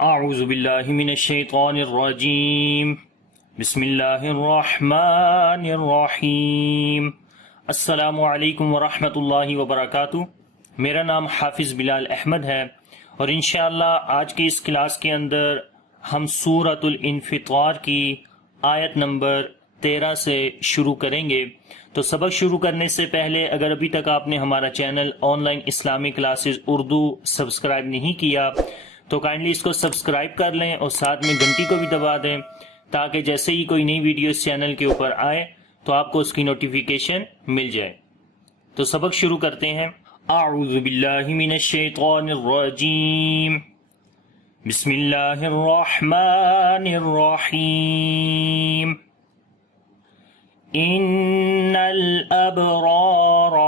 اعوذ باللہ من الشیطان الرجیم بسم اللہ الرحمن الرحیم السلام علیکم ورحمۃ اللہ وبرکاتہ۔ میرا نام حافظ بلال احمد ہے اور انشاءاللہ آج کی اس کلاس کے اندر ہم سورۃ الانفطار کی آیت نمبر 13 سے شروع کریں گے۔ تو سبق شروع کرنے سے پہلے اگر ابھی تک آپ نے ہمارا چینل آن لائن اسلامی کلاسز اردو سبسکرائب نہیں کیا تو کائنڈلی اس کو سبسکرائب کر لیں اور ساتھ میں گھنٹی کو بھی دبا دیں تاکہ جیسے ہی کوئی نئی ویڈیو اس چینل کے اوپر آئے تو آپ کو اس کی نوٹیفیکیشن مل جائے۔ تو سبق شروع کرتے ہیں۔ اعوذ باللہ من الشیطان الرجیم بسم اللہ الرحمن الرحیم ان الابرار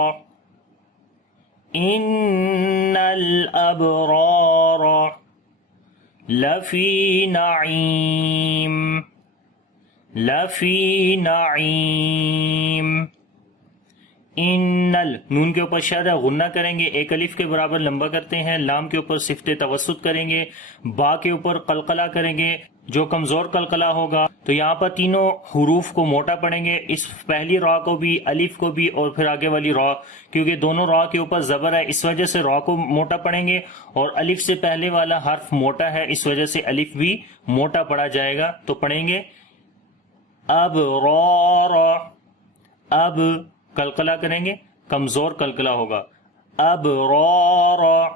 لفی نعیم نون کے اوپر شد ہے، غنہ کریں گے، ایک الف کے برابر لمبا کرتے ہیں، لام کے اوپر صفت توسط کریں گے، با کے اوپر قلقلہ کریں گے جو کمزور قلقلہ ہوگا۔ تو یہاں پر تینوں حروف کو موٹا پڑھیں گے، اس پہلی را کو بھی، الف کو بھی اور پھر آگے والی را، کیونکہ دونوں را کے اوپر زبر ہے اس وجہ سے را کو موٹا پڑھیں گے، اور الف سے پہلے والا حرف موٹا ہے اس وجہ سے الف بھی موٹا پڑھا جائے گا۔ تو پڑھیں گے اب را، اب قلقلہ کریں گے، کمزور قلقلہ ہوگا، اب را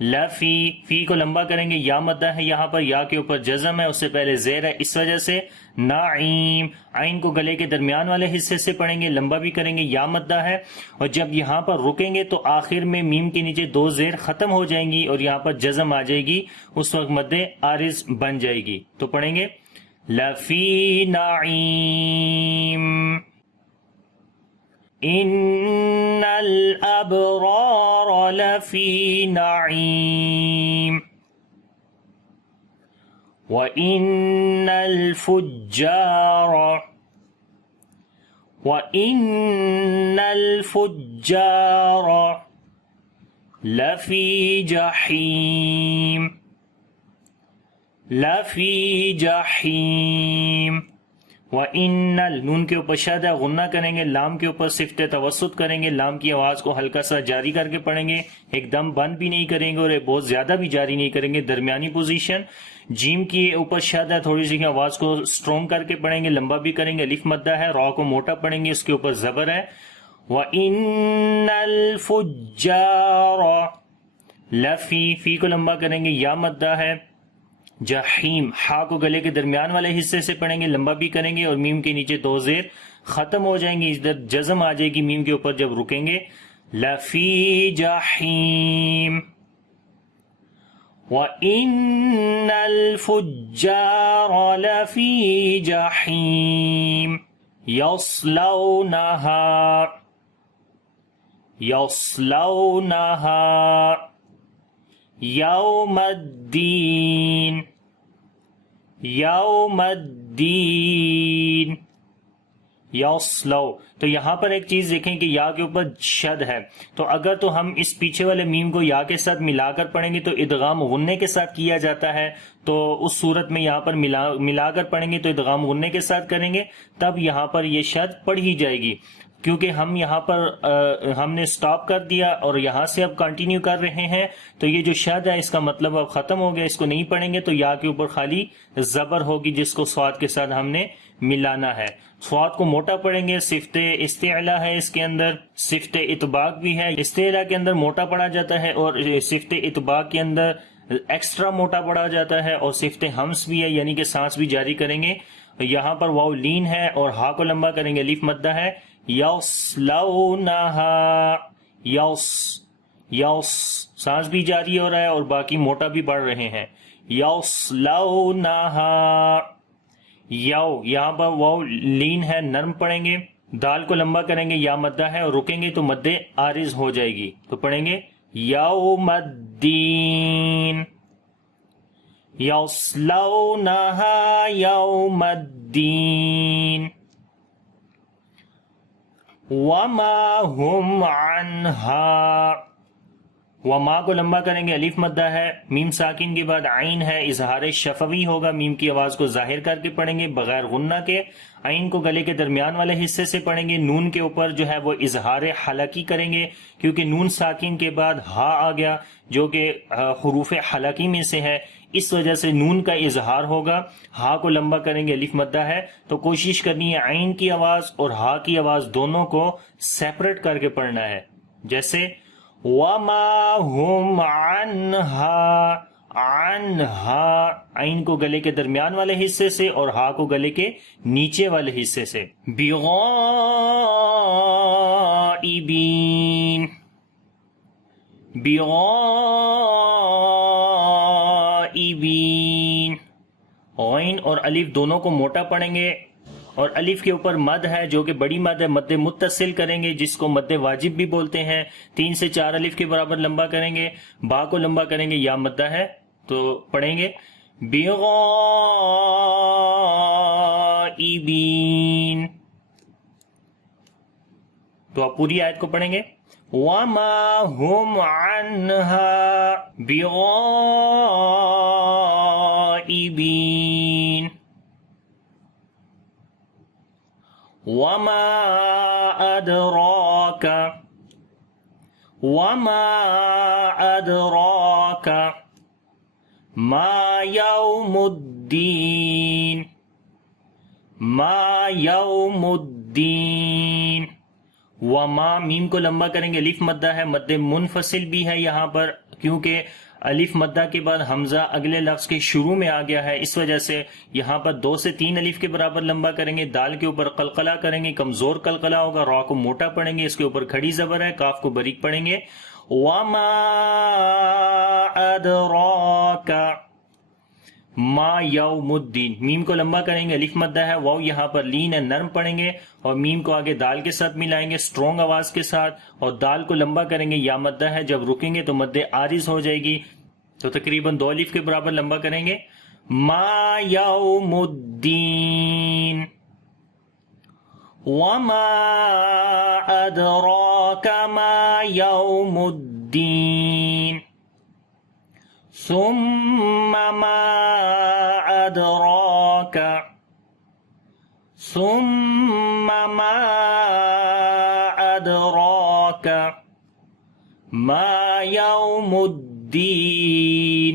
لفی، فی کو لمبا کریں گے، یا مدہ ہے، یہاں پر یا کے اوپر جزم ہے، اس سے پہلے زیر ہے اس وجہ سے نعیم، عین کو گلے کے درمیان والے حصے سے پڑھیں گے، لمبا بھی کریں گے، یا مدہ ہے، اور جب یہاں پر رکیں گے تو آخر میں میم کے نیچے دو زیر ختم ہو جائیں گی اور یہاں پر جزم آ جائے گی، اس وقت مد عارض بن جائے گی۔ تو پڑھیں گے لفی نعیم ان الابرار لفی نعیم وان الفجار لفی جحیم وَإِنَّ نون کے اوپر شد ہے، غنہ کریں گے، لام کے اوپر صفت توسط کریں گے، لام کی آواز کو ہلکا سا جاری کر کے پڑھیں گے، ایک دم بند بھی نہیں کریں گے اور بہت زیادہ بھی جاری نہیں کریں گے، درمیانی پوزیشن۔ جیم کی اوپر شد ہے، تھوڑی سی آواز کو سٹرونگ کر کے پڑھیں گے، لمبا بھی کریں گے، الف مدہ ہے، را کو موٹا پڑھیں گے، اس کے اوپر زبر ہے۔ وَإِنَّ الْفُجَّارَ لفی، فی کو لمبا کریں گے، یا مدہ ہے، جحیم، ہا کو گلے کے درمیان والے حصے سے پڑھیں گے، لمبا بھی کریں گے اور میم کے نیچے دو زیر ختم ہو جائیں گے، ادھر جزم آ جائے گی میم کے اوپر جب رکیں گے، لفی جحیم وَإِنَّ الْفُجَّارَ لَفِي جَحِيمٍ يَصْلَوْنَهَا یوم الدین یصلو۔ تو یہاں پر ایک چیز دیکھیں کہ یا کے اوپر شد ہے، تو اگر تو ہم اس پیچھے والے میم کو یا کے ساتھ ملا کر پڑھیں گے تو ادغام غنے کے ساتھ کیا جاتا ہے، تو اس صورت میں یہاں پر ملا کر پڑھیں گے تو ادغام غنے کے ساتھ کریں گے، تب یہاں پر یہ شد پڑھی جائے گی۔ کیونکہ ہم یہاں پر ہم نے سٹاپ کر دیا اور یہاں سے اب کنٹینیو کر رہے ہیں، تو یہ جو شد ہے اس کا مطلب اب ختم ہو گیا، اس کو نہیں پڑھیں گے تو یا کے اوپر خالی زبر ہوگی جس کو صاد کے ساتھ ہم نے ملانا ہے۔ صاد کو موٹا پڑھیں گے، صفت استعلا ہے اس کے اندر، صفت اطباق بھی ہے، استعلا کے اندر موٹا پڑھا جاتا ہے اور صفت اطباق کے اندر ایکسٹرا موٹا پڑھا جاتا ہے، اور صفت ہمس بھی ہے یعنی کہ سانس بھی جاری کریں گے۔ یہاں پر واو لین ہے اور ہا کو لمبا کریں گے، الف مدہ ہے، یصلونہا، یوس سانس بھی جاری ہو رہا ہے اور باقی موٹا بھی بڑھ رہے ہیں، یصلونہا، یہاں پر واو لین ہے، نرم پڑھیں گے، دال کو لمبا کریں گے، یا مدہ ہے اور رکیں گے تو مد عارض ہو جائے گی، تو پڑھیں گے یوم الدین یصلونہا یوم الدین وما هم عنها وما کو لمبا کریں گے، الف مدہ ہے، میم ساکن کے بعد عین ہے، اظہار شفوی ہوگا، میم کی آواز کو ظاہر کر کے پڑھیں گے بغیر غنہ کے، عین کو گلے کے درمیان والے حصے سے پڑھیں گے، نون کے اوپر جو ہے وہ اظہار حلقی کریں گے کیونکہ نون ساکن کے بعد ہا آ گیا جو کہ حروف حلقی میں سے ہے، اس وجہ سے نون کا اظہار ہوگا، ہا کو لمبا کریں گے، الف مدہ ہے، تو کوشش کرنی ہے عین کی آواز اور ہا کی آواز دونوں کو سیپریٹ کر کے پڑھنا ہے، جیسے وَمَا هُمْ عَنْهَا، عَنْهَا، عین کو گلے کے درمیان والے حصے سے اور ہا کو گلے کے نیچے والے حصے سے، بِغَائِبِينَ، بِغَائِبِينَ، غین اور الف دونوں کو موٹا پڑھیں گے، اور الف کے اوپر مد ہے جو کہ بڑی مد ہے، مد متصل کریں گے جس کو مد واجب بھی بولتے ہیں، 3 سے 4 الف کے برابر لمبا کریں گے، با کو لمبا کریں گے، یا مدہ ہے تو پڑھیں گے بِغَائِبِينَ، تو آپ پوری آیت کو پڑھیں گے وَمَا هُمْ عَنْهَا بِغَائِبِينَ، وَمَا أَدْرَاكَ، وَمَا أَدْرَاكَ مَا يَوْمُ الدِّينِ، مَا يَوْمُ الدِّينِ، وَمَا میم کو لمبا کریں گے، الف مدہ ہے، مد منفصل بھی ہے یہاں پر کیونکہ الف مدہ کے بعد حمزہ اگلے لفظ کے شروع میں آ گیا ہے، اس وجہ سے یہاں پر 2 سے 3 الف کے برابر لمبا کریں گے، دال کے اوپر قلقلہ کریں گے، کمزور قلقلہ ہوگا، را کو موٹا پڑھیں گے، اس کے اوپر کھڑی زبر ہے، کاف کو باریک پڑھیں گے، وَمَا أَدْرَاكَ ما یوم الدین، میم کو لمبا کریں گے، الف مدہ ہے، واو یہاں پر لین ہے، نرم پڑھیں گے اور میم کو آگے دال کے ساتھ ملائیں گے اسٹرونگ آواز کے ساتھ، اور دال کو لمبا کریں گے، یا مدہ ہے، جب رکیں گے تو مد عارض ہو جائے گی، تو تقریباً 2 الف کے برابر لمبا کریں گے، ما یوم الدین، وما ادراک ما یوم الدین، ثم ما ادراک، ثم ما ادراک ما یوم الدین،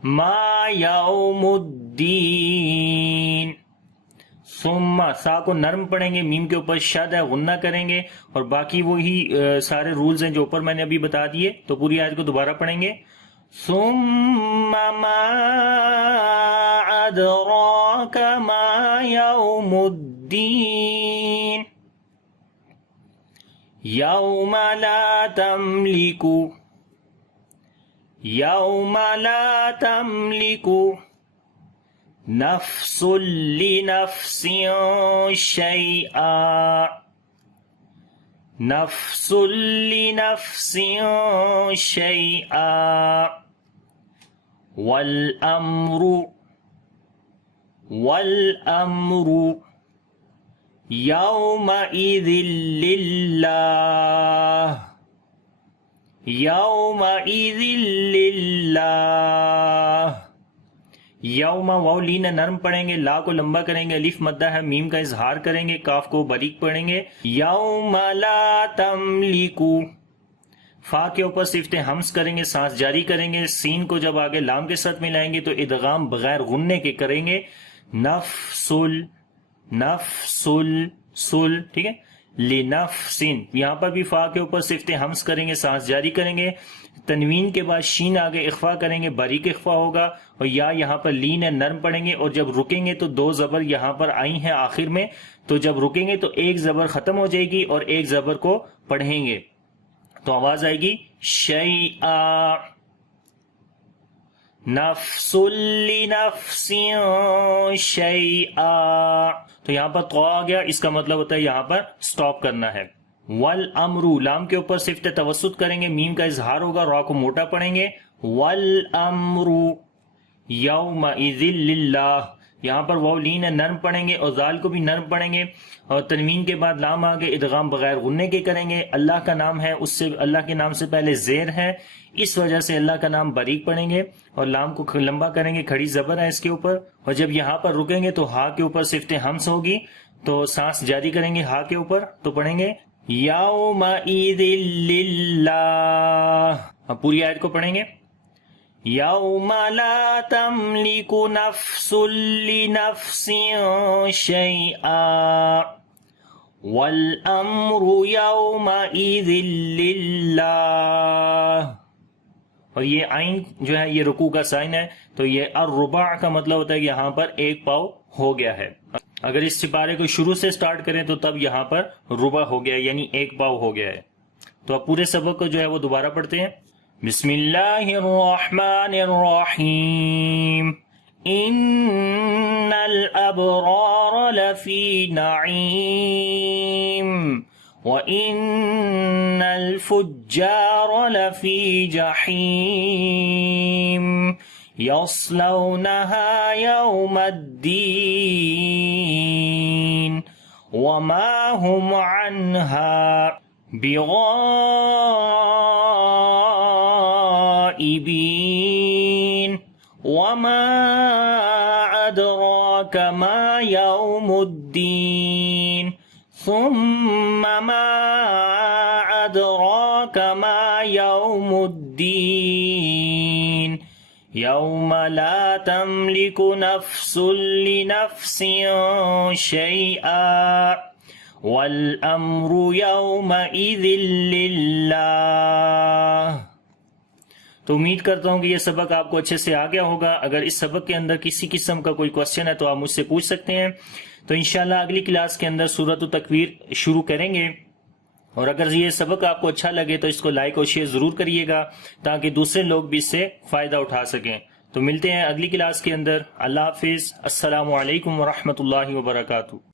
ما یوم الدین، ثم سا کو نرم پڑھیں گے، میم کے اوپر شد ہے، غنہ کریں گے، اور باقی وہی سارے رولز ہیں جو اوپر میں نے ابھی بتا دیے، تو پوری آیت کو دوبارہ پڑھیں گے، ثم ما ادراک ما یوم الدین، یوم لا تملک، یوم لا تملک نفس لنفس شیئا، نفس لنفس شیئا، والامر، والامر یومئذ للہ، یومئذ للہ، یوم واو لین نرم پڑھیں گے، لا کو لمبا کریں گے، الف مدہ ہے، میم کا اظہار کریں گے، کاف کو باریک پڑھیں گے، یوم لا تملکو، فا کے اوپر صفت حمز کریں گے، سانس جاری کریں گے، سین کو جب آگے لام کے ساتھ ملائیں گے تو ادغام بغیر غننے کے کریں گے، نفسل، نفسل، سل، ٹھیک ہے، لنفسن، یہاں پر بھی فا کے اوپر صفت حمز کریں گے، سانس جاری کریں گے، تنوین کے بعد شین آگے اخفا کریں گے، باریک اخفا ہوگا، اور یا یہاں پر لین ہے، نرم پڑھیں گے، اور جب رکیں گے تو 2 زبر یہاں پر آئی ہیں آخر میں، تو جب رکیں گے تو 1 زبر ختم ہو جائے گی اور 1 زبر کو پڑھیں گے، تو آواز آئے گی شیئا، نفس لنفس شیئا، تو یہاں پر تو آ گیا، اس کا مطلب ہوتا ہے یہاں پر سٹاپ کرنا ہے، والامر، لام کے اوپر صفت توسط کریں گے، میم کا اظہار ہوگا، را کو موٹا پڑھیں گے، والامر یومئذ للہ، یہاں پر واو لین ہے، نرم پڑھیں گے، اور زال کو بھی نرم پڑھیں گے، اور تنوین کے بعد لام آگے ادغام بغیر غنے کے کریں گے۔ اللہ کا نام ہے، اس سے اللہ کے نام سے پہلے زیر ہے، اس وجہ سے اللہ کا نام باریک پڑھیں گے، اور لام کو لمبا کریں گے، کھڑی زبر ہے اس کے اوپر، اور جب یہاں پر رکیں گے تو ہا کے اوپر صفت ہمس ہوگی، تو سانس جاری کریں گے ہا کے اوپر، تو پڑھیں گے یومئذ للہ۔ اب پوری آیت کو پڑھیں گے، یوم لا تملک نفس لنفس شیئا والامر یومئذ للہ۔ اور یہ عین جو ہے یہ رکوع کا سائن ہے، تو یہ الرباع کا مطلب ہوتا ہے کہ یہاں پر ایک پاؤ ہو گیا ہے۔ اگر اس سپارے کو شروع سے سٹارٹ کریں تو تب یہاں پر ربع ہو گیا ہے، یعنی ایک پاؤ ہو گیا ہے۔ تو اب پورے سبق کو جو ہے وہ دوبارہ پڑھتے ہیں۔ بسم اللہ الرحمن الرحیم، ان الابرار لفی نعیم وَإِنَّ الْفُجَّارَ لَفِي جَحِيمٍ يَصْلَوْنَهَا يَوْمَ الدِّينِ وَمَا هُمْ عَنْهَا بِغَائِبِينَ وَمَا أَدْرَاكَ مَا يَوْمُ الدِّينِ ثم ما أدراك ما يوم الدين يوم لا تملك نفس لنفس شيئا والأمر يومئذ لله۔ تو امید کرتا ہوں کہ یہ سبق آپ کو اچھے سے آ گیا ہوگا۔ اگر اس سبق کے اندر کسی قسم کا کوئی کوشچن ہے تو آپ مجھ سے پوچھ سکتے ہیں۔ تو انشاءاللہ اگلی کلاس کے اندر سورۃ التکویر شروع کریں گے، اور اگر یہ سبق آپ کو اچھا لگے تو اس کو لائک اور شیئر ضرور کریے گا تاکہ دوسرے لوگ بھی اس سے فائدہ اٹھا سکیں۔ تو ملتے ہیں اگلی کلاس کے اندر۔ اللہ حافظ، السلام علیکم ورحمۃ اللہ وبرکاتہ۔